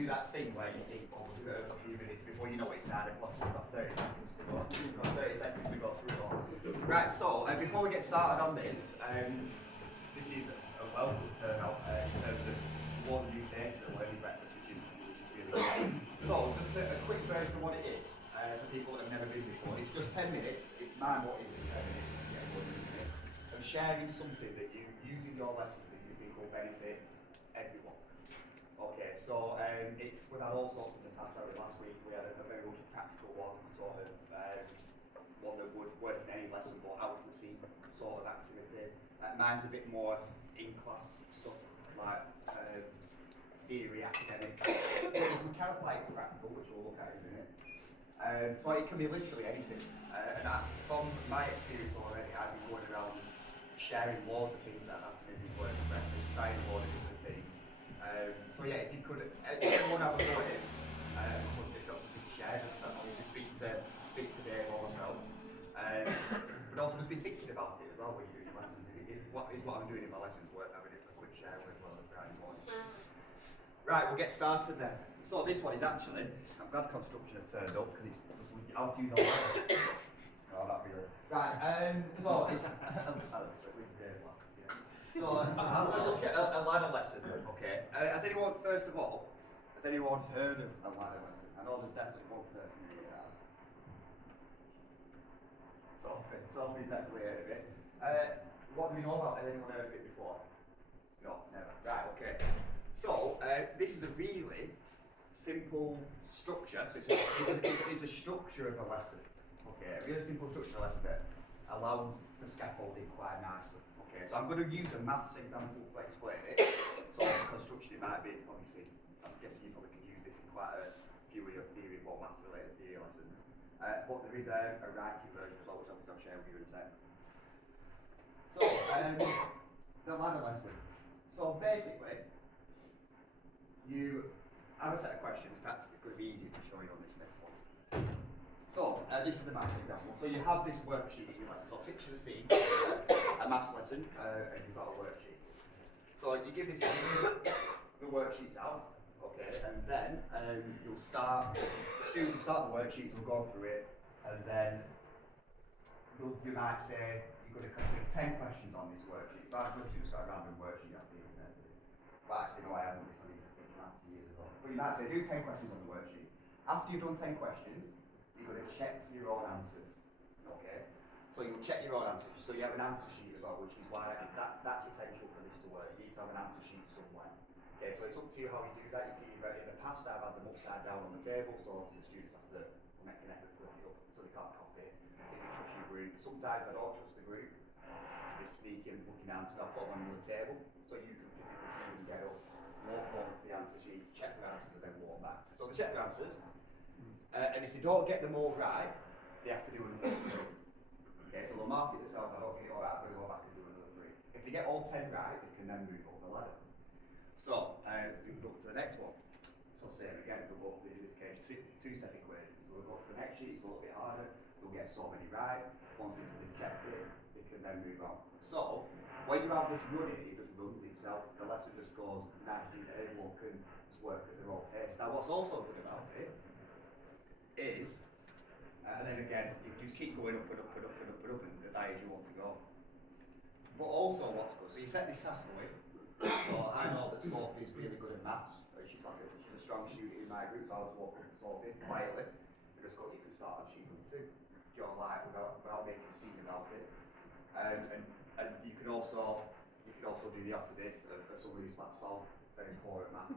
do that thing where you think, oh, we'll do it a few minutes before you know it's 9 o'clock, we've got 30 seconds to go. We've got 30 seconds to go through it all. Right, so before we get started on this, this is a welcome turnout in terms of more than new faces at Learning Breakfast, which is really good. So, just a quick version of what it is, for people that have never been before. It's just 10 minutes, it's my what it is 10 minutes, of sharing something that you use in your lesson that you think will benefit everyone. Okay, so we've had all sorts in the past. Last week we had a very much practical one, sort of one that would work in any lesson but out of the scene sort of activity. Mine's a bit more in-class stuff, like theory, academic. We can apply it to practical, which we'll look at in a minute. So it can be literally anything. And from my experience already, I've been going around sharing loads of things that happen in Learning Breakfast, trying a load of different things. So yeah, if you could, everyone have a go at it. If you've got something to share, just obviously speak to Dave or myself. But also just be thinking about it as well when you're doing your lessons. What I'm doing in my lessons worth having a quick share with well on Friday morning. Right, we'll get started then. So this one is actually, I'm glad construction have turned up because it's just how to use online. Oh, not really. Right, so it's so I'm going to look at a ladder lesson, okay? Has anyone, first of all, heard of a ladder lesson? I know there's definitely one person here that has. Sophie's definitely heard of it. What do we know about it? Has anyone heard of it before? No, never. Right, okay. So, this is a really simple structure. So it's a structure of a lesson. Okay, a really simple structure of a lesson that allows the scaffolding quite nicely. Okay, so I'm going to use a maths example to explain it. So for construction it might be, obviously, I'm guessing you probably can use this in quite a few of your theory, or math related theory lessons. But there is a writing version as well, which obviously I'll share with you in a sec. So, the ladder lesson. So basically, you have a set of questions. In fact, it's going to be easier to show you on this next one. So, this is the maths example. So you have this worksheet in your lesson. So picture the scene, a maths lesson, and you've got a worksheet. So you give the worksheets out, okay, and then you'll start, as soon as you start the worksheets, you'll go through it, and then you might say, you're going to complete 10 questions on this worksheet. So I've literally just got a random worksheet off the internet. But actually, no, I haven't. I used to teach maths years ago. But you might say, do 10 questions on the worksheet. After you've done 10 questions, you're going to check your own answers, okay? So you'll check your own answers. So you have an answer sheet as well, which is why that's essential for this to work. You need to have an answer sheet somewhere. Okay, so it's up to you how you do that. You can either, in the past, I've had them upside down on the table, so the students have to make an effort to lift it up so they can't copy it. If you trust your group. Sometimes I don't trust the group. They sneak in, looking answers, I'll put them on the table, so you can physically see them get up, walk over to the answer sheet, check their answers, and then walk back. So they check their answers. And if they don't get them all right, they have to do another 3. Okay, so they'll mark it themselves. I don't get it all right, I'm going to go back and do another 3. If they get all 10 right, they can then move up the ladder. So, we can go to the next one. So same again, they'll go to, in this case, two-step equation. So they'll go to the next sheet, it's a little bit harder. They'll get so many right. Once they've checked it, they can then move on. So, when you have this running, it just runs itself. The lesson just goes nicely, everyone can just work at their own pace. Now, what's also good about it is, and then again, you just keep going up and up and up and up and up and as high as you want to go. But also what's good, so you set this task going. So I know that Sophie's really good at maths. She's a strong student in my group, so I was walking to Sophie quietly. And just go, you can start on sheet number 2. You're like, without making a scene about it. And you can also do the opposite of somebody who's like very poor at maths.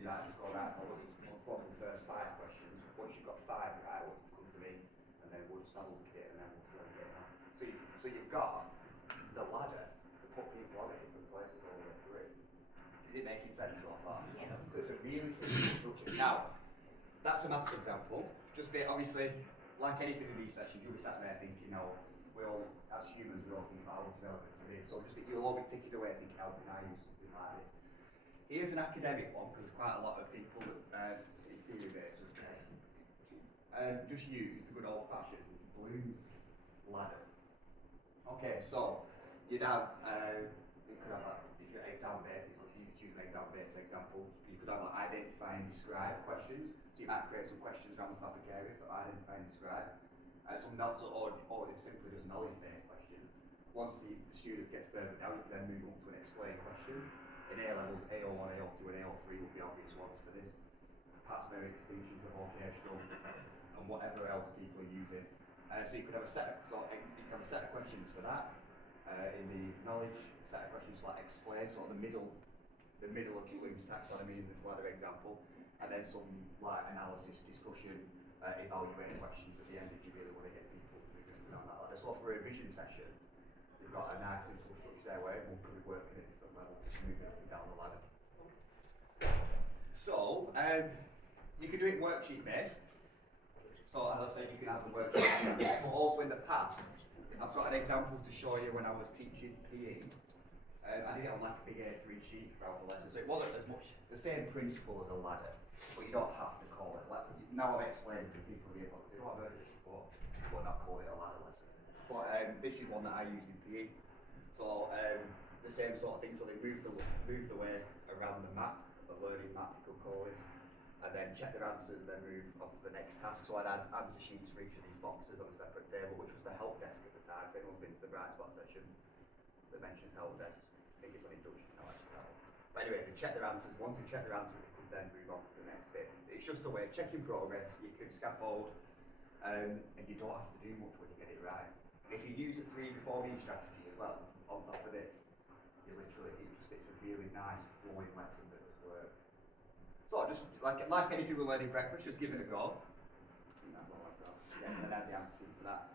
You might just go right, so look, it's probably the first 5 questions. Once you've got 5 right, I want you to come to me, and then we'll just have a look at it, and then we'll see how you get on. So you've got the ladder to put people on at different places all the way through. Is it making sense so far? Yeah. So it's a really simple structure. Now, that's a maths example. Just be obviously, like anything in these sessions, you'll be sat there thinking, we all, as humans, we all think about what's relevant to this. So you'll all be ticking away thinking, how can I use something like this? Here's an academic one, because there's quite a lot of people that theory based just use the good old fashioned Bloom's ladder. Okay, so you'd have, you could have if you're exam based, it's easy to use an example-based example, you could have like identify and describe questions. So you might create some questions around the topic area, so identify and describe. Some not so or it's simply just knowledge-based questions. Once the student gets further down, you can then move on to an explain question. In A levels, AO1, AO2, and AO3 would be obvious ones for this. Past memory distinctions of vocational and whatever else people are using. So you could have a set of questions for that. In the knowledge, set of questions like explain, sort of the middle of Bloom's taxonomy in this ladder example, and then some like analysis, discussion, evaluating questions at the end if you really want to get people moving down that ladder. So for a revision session, you've got a nice simple structure there where everyone could be working at different levels, moving up and down the ladder. So you can do it worksheet based. So as I said, you can have the worksheet, but also in the past, I've got an example to show you when I was teaching PE. I did it on like a big A3 sheet throughout the lesson, so it wasn't as much the same principle as a ladder, but you don't have to call it ladder. Now I've explained to people here, because they don't have heard this before, but not call it a ladder lesson. But this is one that I used in PE. So the same sort of thing. So they moved the way around the map, the learning map you could call it, and then check their answers, and then move on to the next task. So I'd had answer sheets for each of these boxes on a separate table, which was the help desk at the time. If anyone's been to the Bright Spot session that mentions help desk, I think it's on induction now actually that one. But anyway, they check their answers. Once they check their answers, they could then move on to the next bit. It's just a way of checking progress. You can scaffold, and you don't have to do much when you get it right. If you use a 3-before-me strategy as well, on top of this, you literally, it's a really nice flowing lesson that just works. So just like anything we're learning breakfast, just give it a go. Yeah, and then add the answer sheet for that.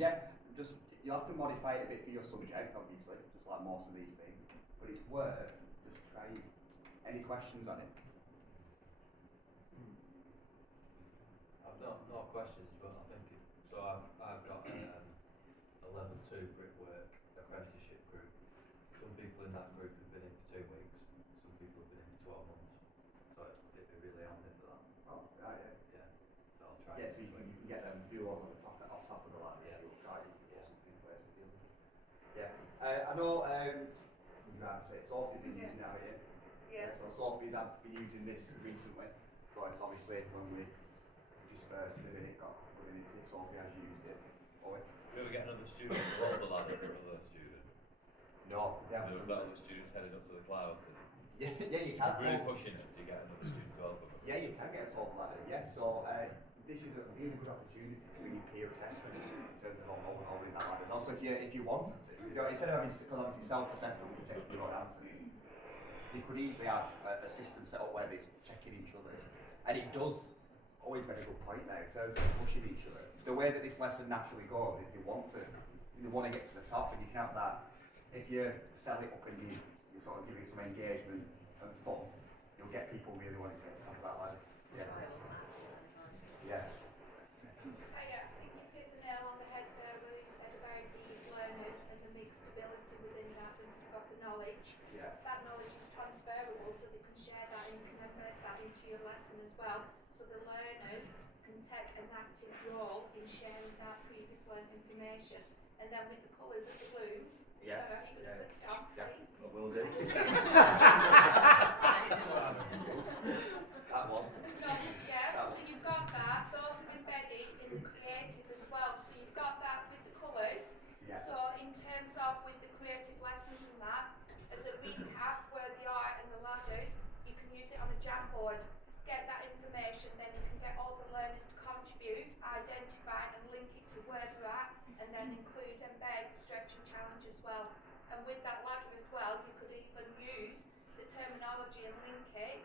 Yeah, just you'll have to modify it a bit for your subject, obviously, just like most of these things. But it's worth just trying. Any questions on it? I've not questions, but I think so. I've got a level 2 brickwork apprenticeship group. Some people in that group have been in for 2 weeks. Some people have been in for 12 months. So it'd be really handy for that. Oh, right, yeah. Yeah. So I'll try. Yeah, so you can get them do all on the top of the ladder. Yeah. You'll try to put something in place with you. Yeah. I know. You might say Sophie's been using it out here. Yeah. So Sophie's have been using this recently. So if obviously when we dispersed it and it got put into it, Sophie has used it. Oh, You ever get another student to hold the ladder for another student? no. Yeah. You know, that other student's heading up to the clouds and Yeah, you can. really pushing it, you get another student to help them. Yeah, you can get a top ladder. Yeah. So this is a really good opportunity to do your peer assessment in terms of holding that ladder. Also, if you wanted to, instead of having because obviously self-assessment, you check your own answers. You could easily have a system set up where they're checking each other's, and it does always make a good point there in terms of pushing each other. The way that this lesson naturally goes, if you want to get to the top, and you can have that. If you sell it up and you're sort of giving some engagement and fun, you'll get people really wanting to get to the top of that ladder. Yeah. Yeah. I think you hit the nail on the head there where you said about the learners and the mixed ability within that when you've got the knowledge. Yeah. That knowledge is transferable so they can share that and you can embed that into your lesson as well. So the learners can take an active role in sharing that previous learned information. And then with the colours of the blue, Yeah. you can flick it off, Yeah. please. I will do. That one. Yeah, so you've got that. Those are embedded in the creative as well. So you've got that with the colours. Yeah. So in terms of with the creative lessons and that, as a recap where they are and the ladders, you can use it on a Jamboard. Get that information, then you can get all the learners to contribute, identify and link it to where they're at, and then include embed stretch and challenge as well. And with that ladder as well, you could even use the terminology and link it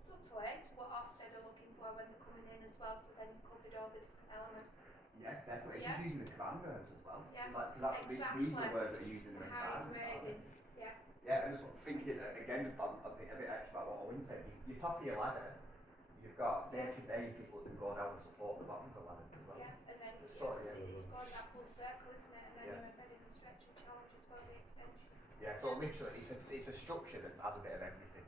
subtly to what Ofsted are looking for when they're coming in as well, so then you've covered all the different elements. Yeah, definitely. It's Yeah. just using the command verbs as well. Yeah, Like, cause that's these are exactly. words that are used in the High exams. grading, yeah. Yeah, and just thinking again, just a bit extra about what Owen said. You top of your ladder, you've got day-to-day people that can go down and support the bottom of the ladder as well. Yeah, and then Sorry, yeah, it's going that full circle, isn't it? And then Yeah. you're embedding the stretch and challenge as well, the extension. Yeah, so literally, it's a structure that has a bit of everything.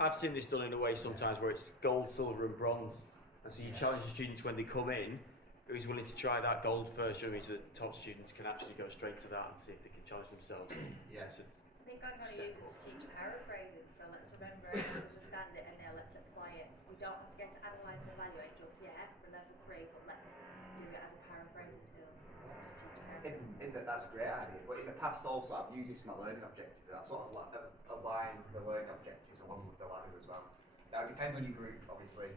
I've seen this done in a way sometimes where it's gold, silver and bronze, and so you challenge the students when they come in, who's willing to try that gold first, you know what I mean, so the top students can actually go straight to that and see if they can challenge themselves. Yeah. So, I think think I'm going to use it to teach paraphrasing, so let's remember it, let's understand it, and now let's apply it. We don't have to get to analyse and evaluate just yet for level 3, but let's do it as a paraphrasing tool to teach paraphrasing. That's a great idea. But in the past also, I've used this for my learning objectives, and I've sort of aligned the learning objectives along with the ladder as well. Now it depends on your group, obviously.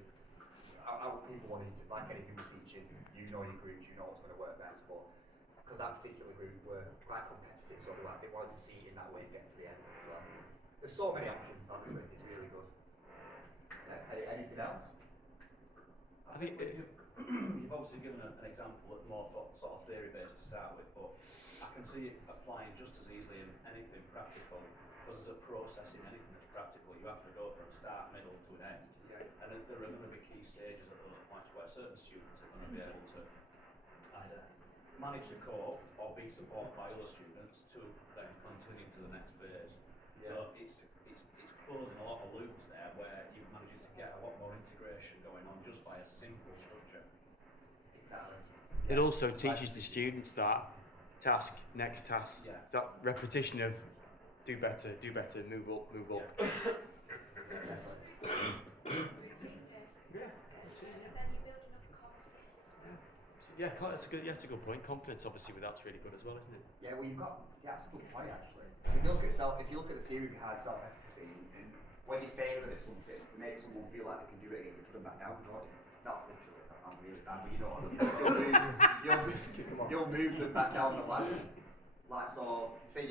How people want to, like anything with teaching, you know your group, you know what's going to work best, but because that particular group were quite competitive, so they wanted to see it in that way and get to the end as well. There's so many options, honestly, it's really good. Yeah, anything else? I think you've obviously given an example that's more sort of theory based to start with, but I can see it applying just as easily in anything practical, because as a process in anything that's practical, you have to go from start, middle to an end. Yeah. And there are going to be key stages at those points where certain students are going to be able to either manage to cope or be supported by other students to then continue to the next phase. Yeah. So it's closing a lot of loops there where you're managing to get a lot more integration going on just by a simple structure. Exactly. It also teaches the students that task, next task, Yeah. that repetition of do better, move up, move up. Routine based. And then you're building up confidence as well. Yeah, that's good. Yeah, that's a good point. Confidence, obviously, with that's really good as well, isn't it? Yeah, well, that's a good point actually. If you look at the theory behind self-efficacy, and when you fail at something, to make someone feel like they can do it again, you put them back down, don't you? Not literally, that sounds really bad, but you know what I mean. You'll move them back down the ladder. Like, so, say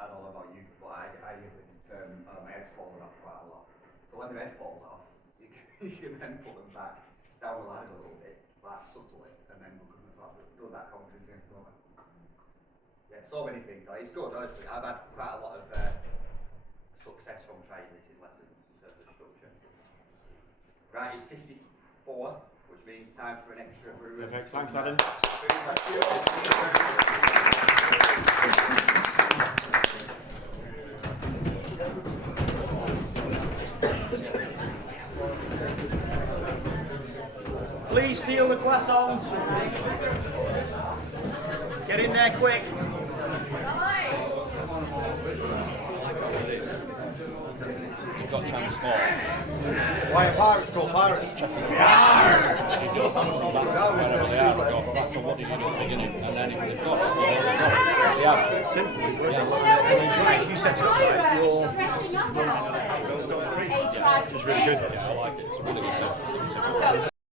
I don't know about you, but I get my head's falling off quite a lot. So when the head falls off, you can then put them back down the ladder a little bit, like subtly, and then build that confidence in them. Yeah, so many things. Like, it's good, honestly. I've had quite a lot of success from trying this in lessons in terms of structure. Right, it's 54, which means time for an extra brew. Perfect. Thanks, Adam. Please steal the croissants. Get in there quick. You've got transform. Why are pirates called pirates? Wherever they are, that's what did you do at the beginning, and then if they've got Yeah, it's simple. If you set it up right, you're running on a house, it's not free. Which is really good. I like it. It's a really good system.